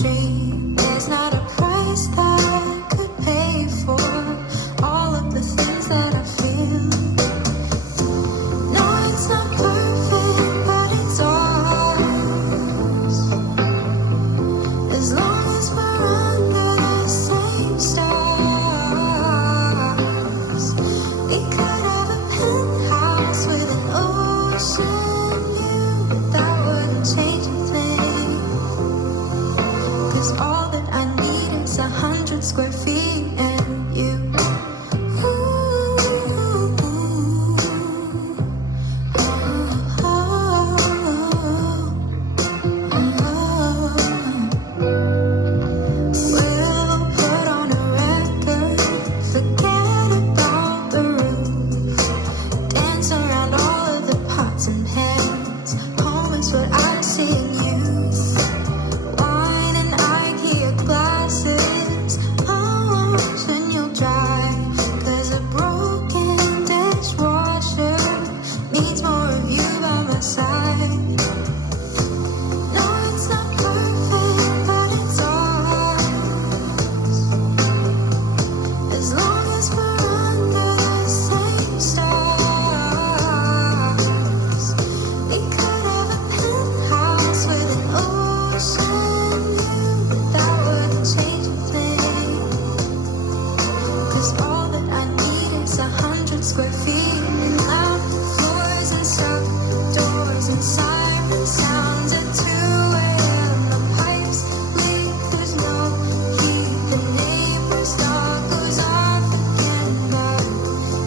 dream. There's not a price that could pay for all of the things that I feel. No, it's not perfect, but it's ours. As long as we're under the same stars. We could have a penthouse with an ocean view, but that wouldn't change a thing. 'Cause all that I need is 100 square feet and you. We'll put on a record, forget about the roof, dance around all of the pots and pans. Home is what I see in you. Wine and IKEA glasses, arms when you'll dry. 'Cause a broken dishwasher needs more of you by my side. No, it's not perfect, but it's ours. As long as we're under the same stars. We could have a penthouse with an ocean view, but that wouldn't change a thing. 'Cause all that I need is 100 square feet and loud floors and stuck doors and siren sounds at 2 a.m. The pipes leak, there's no heat. The neighbor's dog goes off again, but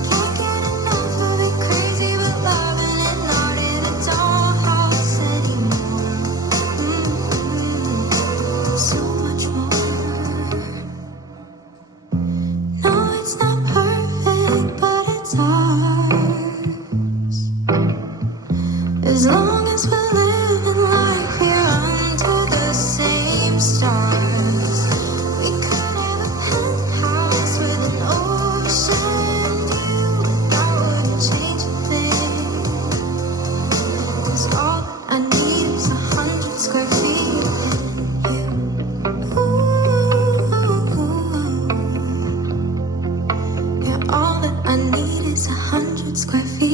can't get enough of it. Crazy but loving it, not in a dollhouse anymore. So much more. No, it's not perfect, but it's ours. As long as we're living like we're under the same stars. We could have a penthouse with an ocean view, but that wouldn't change a thing. 'Cause all that I need is 100 square feet and you. Yeah, all that I need is 100 square feet.